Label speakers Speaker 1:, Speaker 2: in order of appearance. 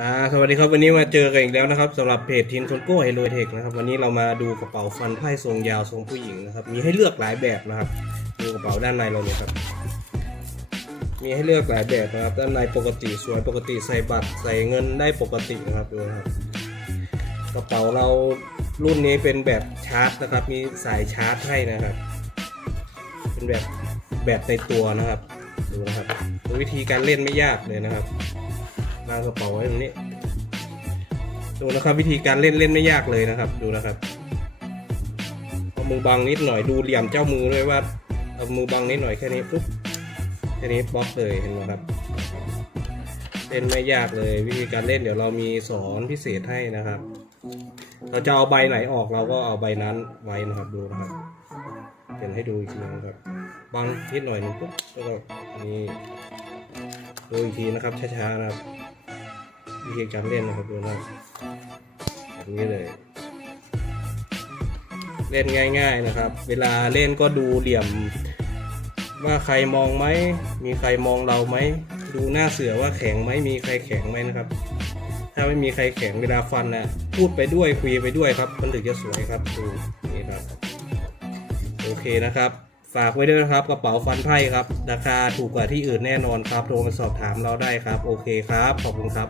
Speaker 1: อ่าสวัสดีครับวันนี้มาเจอกันอีกแล้วนะครับสำหรับเพจทินคนโก้ไฮโลเทคนะครับวันนี้เรามาดูกระเป๋าฟันไพ่ทรงยาวทรงผู้หญิงนะครับมีให้เลือกหลายแบบนะครับดูกระเป๋าด้านในเราเนี่ยครับ มีให้เลือกหลายแบบนะครับด้านในปกติสวยปกติใส่บัตรใส่เงินได้ปกตินะครับดูนะครับ กระเป๋าเรารุ่นนี้เป็นแบบชาร์จนะครับมีสายชาร์จให้นะครับ เป็นแบบแบบในตัวนะครับดูนะครับวิธีการเล่นไม่ยากเลยนะครับ วางกระเป๋าไว้ตรงนี้ ดูนะครับ วิธีการเล่นเล่นไม่ยากเลยนะครับ ดูนะครับเอามือบังนิดหน่อยดูเหลี่ยมเจ้ามือด้วยว่าเอามือบังนิดหน่อยแค่นี้ปุ๊บแค่นี้บล็อกเลยเห็นไหมครับ เล่นไม่ยากเลย วิธีการเล่นเดี๋ยวเรามีสอนพิเศษให้นะครับ เราจะเอาใบไหนออกเราก็เอาใบนั้นไว้นะครับดูนะครับเดี๋ยวให้ดูอีกทีนะครับบังนิดหน่อยหนึงปุ๊บแล้วก็นี่ดูอีกทีนะครับช้าๆนะครับ วิธีการเล่นนะครับดูนะครับแบบนี้เลย เล่นง่าย ๆนะครับ เวลาเล่นก็ดูเหลี่ยม ว่าใครมองไหมมีใครมองเราไหมดูหน้าเสือว่าแข็งไหมมีใครแข็งไหมนะครับ ถ้าไม่มีใครแข็งเวลาฟันนะพูดไปด้วยคุยไปด้วยครับ มันถึงจะสวยครับดูนี่ครับ โอเคนะครับฝากไว้ด้วยนะครับ กระเป๋าฟันไพ่ครับ ราคาถูกกว่าที่อื่นแน่นอนครับโทรมาสอบถามเราได้ครับ โอเคครับ ขอบคุณครับ